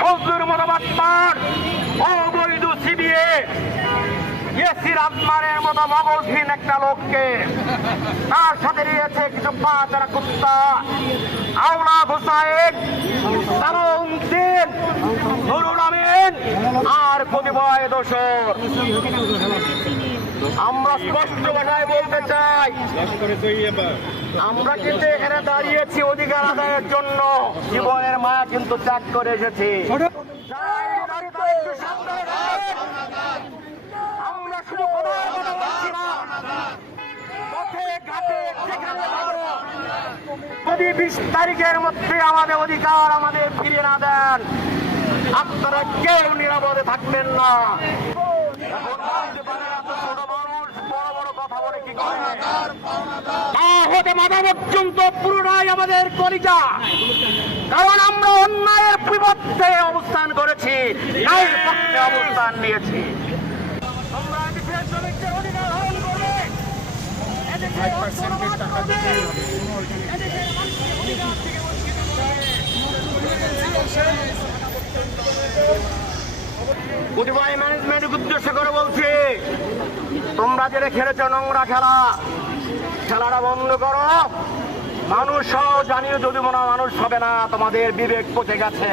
ফজলুর মতবাদ অবৈধ সিবিএ ইয়াসির আজমানের মতো মগজহীন একটা লোককে তার সাথে নিয়েছে কিছু পাঁচরা কুত্তা আওলা হুসাইন তারউদ্দিন নুরুল আমিন আর কতিপয় দোসর। আমরা স্পষ্ট ভাষায় বলতে চাই, আমরা কিন্তু এখানে দাঁড়িয়েছি অধিকার আদায়ের জন্য, জীবনের মায়া কিন্তু ত্যাগ করে এসেছি। আমরা শুধু কথার কথা বলছি না, পথে ঘাটে যেখানে পাবো, যদি 20 তারিখের মধ্যে আমাদের অধিকার আমাদের ফিরিয়ে না দেন, আপনারা কেউ নিরাপদে থাকবেন না। মাথা পর্যন্ত পুরোটাই আমাদের কলিজা, কারণ আমরা অন্যায়ের বিপক্ষে অবস্থান করেছি, ন্যায়ের পক্ষে অবস্থান নিয়েছি। আমরা দেশের শ্রমিকদের অধিকার হরণ করবে, এদেশের টাকা দিতে এদেশের মানুষের অধিকার থেকে বঞ্চিত কতিপয় ম্যানেজমেন্ট উদ্দেশ্য করে বলছি, তোমরা যেটা খেলেছ নোংরা খেলা, খেলাটা বন্ধ করো। মানুষ জানিও যদি মনে মানুষ হবে না, তোমাদের বিবেক পচে গেছে।